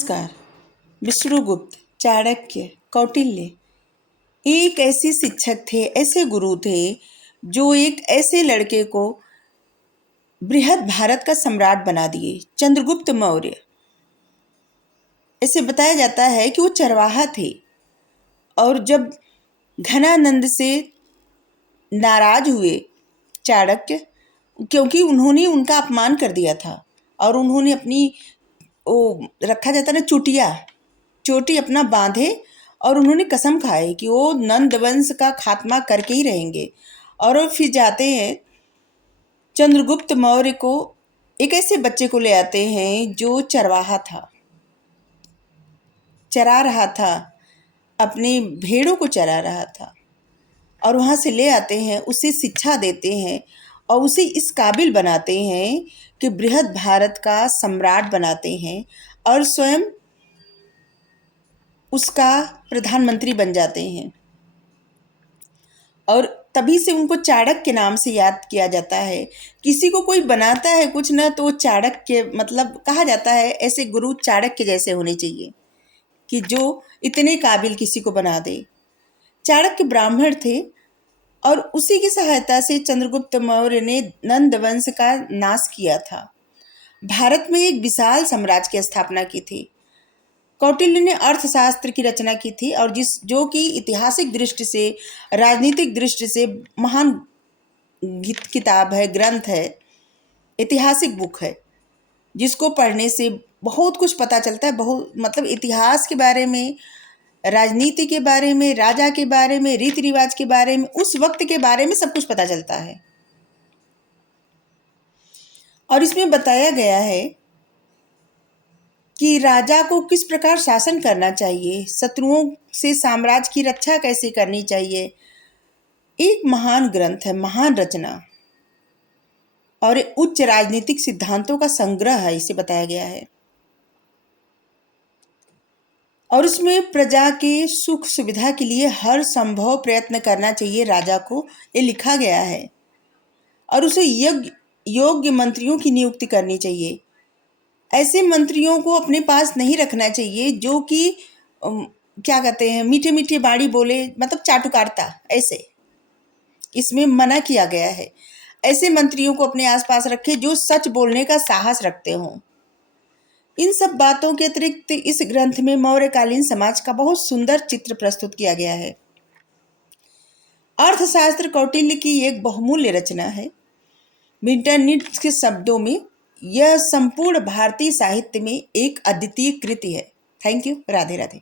नमस्कार। विष्णुगुप्त, चाणक्य, कौटिल्य एक ऐसे शिक्षक थे, ऐसे गुरु थे, जो एक ऐसे लड़के को बृहद भारत का सम्राट बना दिए। चंद्रगुप्त मौर्य, ऐसे बताया जाता है कि वो चरवाहा थे और जब घनानंद से नाराज हुए चाणक्य, क्योंकि उन्होंने उनका अपमान कर दिया था और उन्होंने अपनी वो रखा जाता ना चोटी अपना बांधे और उन्होंने कसम खाई कि वो नंद वंश का खात्मा करके ही रहेंगे। और वो फिर जाते हैं चंद्रगुप्त मौर्य को, एक ऐसे बच्चे को ले आते हैं जो चरवाहा था, चरा रहा था, अपने भेड़ों को चरा रहा था, और वहाँ से ले आते हैं, उसे शिक्षा देते हैं और उसे इस काबिल बनाते हैं कि बृहद भारत का सम्राट बनाते हैं और स्वयं उसका प्रधानमंत्री बन जाते हैं। और तभी से उनको चाणक्य के नाम से याद किया जाता है। किसी को कोई बनाता है कुछ ना, तो चाणक्य मतलब कहा जाता है, ऐसे गुरु चाणक्य जैसे होने चाहिए कि जो इतने काबिल किसी को बना दे। चाणक्य ब्राह्मण थे और उसी की सहायता से चंद्रगुप्त मौर्य ने नंद वंश का नाश किया था, भारत में एक विशाल साम्राज्य की स्थापना की थी। कौटिल्य ने अर्थशास्त्र की रचना की थी और जो कि ऐतिहासिक दृष्टि से, राजनीतिक दृष्टि से महान किताब है, ग्रंथ है, ऐतिहासिक बुक है, जिसको पढ़ने से बहुत कुछ पता चलता है। बहुत मतलब इतिहास के बारे में, राजनीति के बारे में, राजा के बारे में, रीति रिवाज के बारे में, उस वक्त के बारे में सब कुछ पता चलता है। और इसमें बताया गया है कि राजा को किस प्रकार शासन करना चाहिए, शत्रुओं से साम्राज्य की रक्षा कैसे करनी चाहिए। एक महान ग्रंथ है, महान रचना, और उच्च राजनीतिक सिद्धांतों का संग्रह है, इसे बताया गया है। और उसमें प्रजा के सुख सुविधा के लिए हर संभव प्रयत्न करना चाहिए राजा को, ये लिखा गया है। और उसे योग्य मंत्रियों की नियुक्ति करनी चाहिए। ऐसे मंत्रियों को अपने पास नहीं रखना चाहिए जो कि क्या कहते हैं, मीठे मीठे बाणी बोले, मतलब चाटुकारिता, ऐसे इसमें मना किया गया है। ऐसे मंत्रियों को अपने आसपास रखें जो सच बोलने का साहस रखते हों। इन सब बातों के अतिरिक्त इस ग्रंथ में मौर्यकालीन समाज का बहुत सुंदर चित्र प्रस्तुत किया गया है। अर्थशास्त्र कौटिल्य की एक बहुमूल्य रचना है। मिल्टन के शब्दों में यह संपूर्ण भारतीय साहित्य में एक अद्वितीय कृति है। Thank you. राधे राधे।